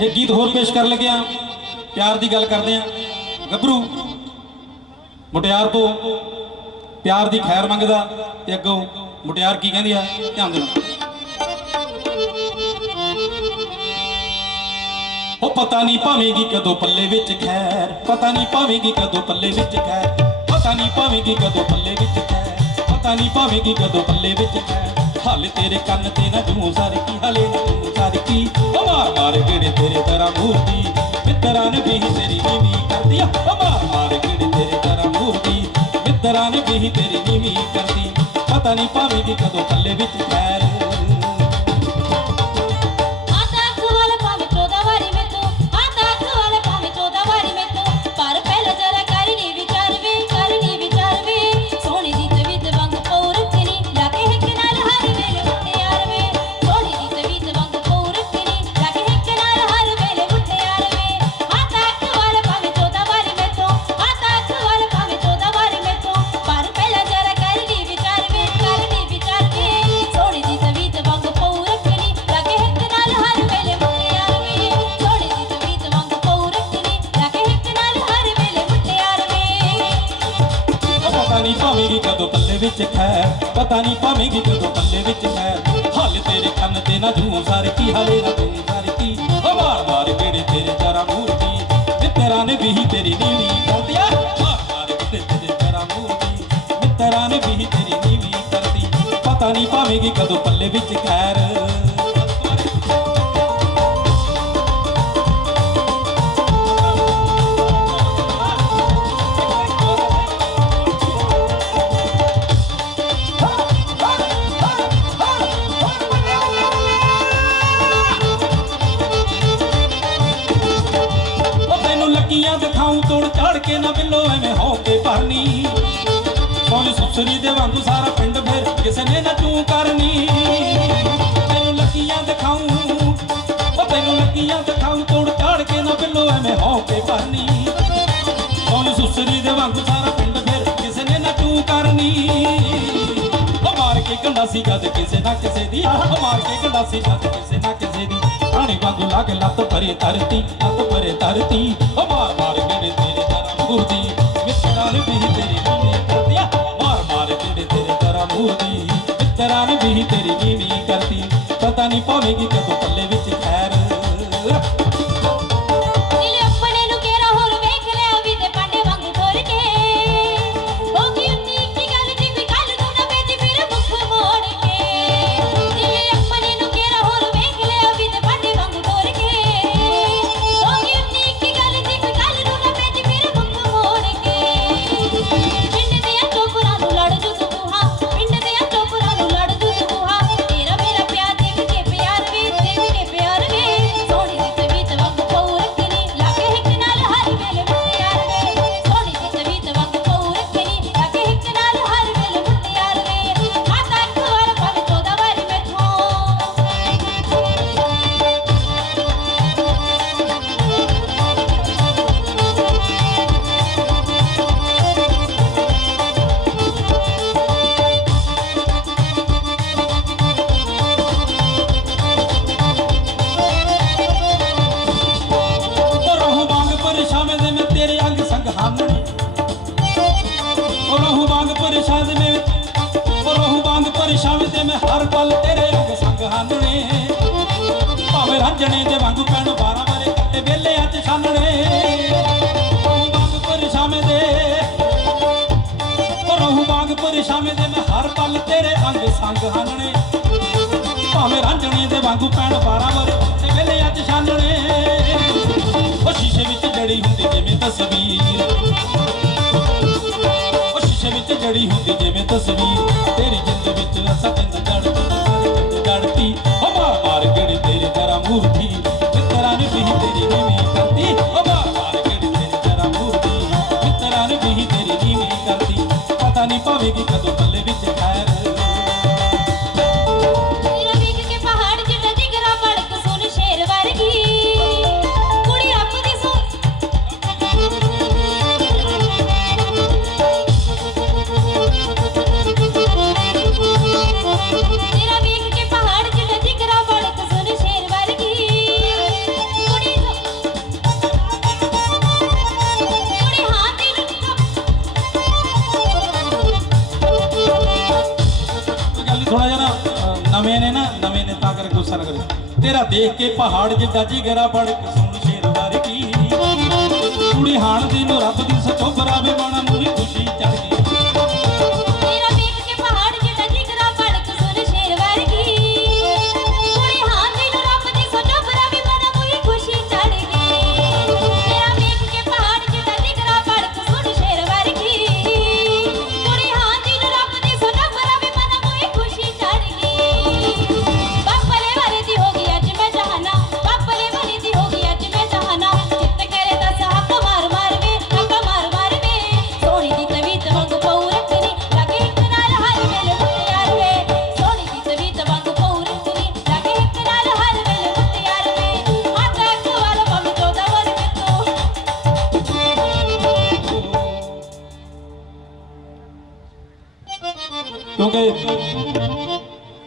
ਇਹ ਗੀਤ ਹੋਰ ਪੇਸ਼ ਕਰਨ ਲੱਗਿਆ ਪਿਆਰ ਦੀ ਗੱਲ ਕਰਦੇ ਆ। ਗੱਭਰੂ, ਮੁਟਿਆਰ ਤੋਂ ਪਿਆਰ ਦੀ ਖੈਰ ਮੰਗਦਾ ਤੇ ਅੱਗੋਂ ਮੁਟਿਆਰ ਕੀ ਕਹਿੰਦੀ ਆ? ਧਿਆਨ ਦੇਣਾ। ਉਹ ਪਤਾ ਨਹੀਂ ਪਾਵੇਂਗੀ ਕਦੋਂ ਪੱਲੇ ਵਿੱਚ ਖੈਰ, ਪਤਾ ਨਹੀਂ ਪਾਵੇਂਗੀ ਕਦੋਂ ਪੱਲੇ ਵਿੱਚ ਖੈਰ, ਪਤਾ ਨਹੀਂ ਪਾਵੇਂਗੀ ਕਦੋਂ ਪੱਲੇ ਵਿੱਚ ਖੈਰ, ਪਤਾ ਨਹੀਂ ਪਾਵੇਂਗੀ ਕਦੋਂ ਪੱਲੇ ਵਿੱਚ ਖੈਰ। ਹਾਲੇ ਤੇਰੇ ਕੰਨ ਤੇ ਨਾ ਜੂ ਸਰ ਕੀ, ਹਾਲੇ ਨਾ ਜੂ ਸਰ ਕੀ। ਮਾਰ ਮਾਰ ਤੇਰੇ ਤਰ੍ਹਾਂ ਮੂਰਤੀ? ਮਿੱਤਰਾਂ ਨੇ ਵੀ ਤੇਰੀ ਨੀਵੀਂ ਕਰਦੀ ਆ ਮਾਰ ਮਾਰ ਗੇੜੇ ਤੇਰੇ ਤਰ੍ਹਾਂ ਮੂਰਤੀ? ਮਿੱਤਰਾਂ ਨੇ ਵੀ ਤੇਰੀ ਨੀਵੀਂ ਕਰਦੀ ਪਤਾ ਨਹੀਂ ਕਿ ਕਦੋਂ ਪੱਲੇ ਵਿੱਚ ਖੈਰ ਨਹੀਂ ਪਾਵੇਂਗੀ ਕਦੋਂ ਪੱਲੇ ਵਿੱਚ ਖੈਰ ਪਤਾ ਨਹੀਂ ਪਾਵੇਂਗੀ ਕਦੋਂ ਪੱਲੇ ਵਿੱਚ ਖੈਰ ਹਾਲੇ ਤੇਰੇ ਕੰਨ ਤੇ ਨਾ ਜੂ, ਸਾਰ ਕੀ ਹਾਲੇ ਨਾ ਤੂੰ ਸੋਹਣੀ ਦੇ ਵਾਂਗੂ ਸਾਰਾ ਪਿੰਡ ਫਿਰ ਕਿਸੇ ਨੇ ਨਾ ਤੂੰ ਕਰਨੀ। ਤੈਨੂੰ ਲੱਗੀਆਂ ਦਿਖਾਉਂ, ਉਹ ਤੈਨੂੰ ਲੱਗੀਆਂ ਦਿਖਾਉਂ, ਤੋੜ ਝਾੜ ਕੇ ਨਾ ਬਿੱਲੋ ਐਵੇਂ ਹੋ ਕੇ ਭਰਨੀ ਸੋਹਣੀ ਸੁਸਰੀ ਦੇ ਵਾਂਗੂ ਸਾਰਾ ਪਿੰਡ ਫਿਰ ਕਿਸੇ ਨੇ ਨਾ ਤੂੰ ਕਰਨੀ। ਉਹ ਮਾਰ ਕੇ ਗੰਡਾ ਸੀ ਜਦ ਕਿਸੇ ਨਾ ਕਿਸੇ ਦੀ, ਉਹ ਮਾਰ ਕੇ ਗੰਡਾ ਸੀ ਜਦ ਕਿਸੇ ਨਾ ਕਿਸੇ ਦੀ। ਆਣੀ ਵਾਂਗੂ ਲੱਗ ਲੱਤ ਭਰੇ ਧਰਤੀ, ਲੱਤ ਭਰੇ ਧਰਤੀ, ਉਹ ਮਾਰ ਮਾਰ ਗੇੜੇ ਤੇਰੇ ਜਰਾ ਮੂਰਤੀ ਮਿੱਤਰਾਂ ਨੇ ਵੀ ਕਰਦੀ ਪਤਾ ਨਹੀਂ ਪਾਵੇਂਗੀ ਕਦੋਂ ਉਹ ਵਾਂਗ ਪਰਛਾਵੇਂ ਦੇ ਉਹ ਰਹੂ ਵਾਂਗ ਪਰਛਾਵੇਂ ਤੇ ਮੈਂ ਹਰ ਪਲ ਤੇਰੇ ਅੰਗ ਸੰਗ ਹਾਨਣੇ ਭਾਵੇਂ ਰਾਂਝਣੇ ਦੇ ਵਾਂਗੂ ਪੈਣ 12 ਬਾਰੇ ਕੱਟੇ ਵੇਲੇ ਅੱਜ ਛਾਨਣੇ ਰਹੂ ਵਾਂਗ ਪਰਛਾਵੇਂ ਦੇ। ਉਹ ਵਾਂਗ ਪਰਛਾਵੇਂ ਦੇ ਮੈਂ ਹਰ ਪਲ ਤੇਰੇ ਅੰਗ ਸੰਗ ਹਾਨਣੇ ਭਾਵੇਂ ਰਾਂਝਣੇ ਦੇ ਵਾਂਗੂ ਪੈਣ 12 ਬਾਰੇ ਕੱਟੇ ਵੇਲੇ ਅੱਜ ਛਾਨਣੇ ਉਹ ਸ਼ੀਸ਼ੇ ਵਿੱਚ ਜੜੀ ਹੁੰਦੀ ਜਿਵੇਂ ਤਸਵੀਰ। ਹੁੰਦੀ ਤੇਰਾ ਦੇਖ ਕੇ ਪਹਾੜ ਜਿੱਡਾ ਜਿਗਰਾ ਬੜ ਸੁਣ ਸ਼ੇਰ ਕੀ। ਕੁੜੀ ਹਾਣ ਦੀ ਨੂੰ ਰੱਬ ਦੀ ਸਤੋਬਰਾ ਵੇ ਬਾਣਾ ਨੂੰ गए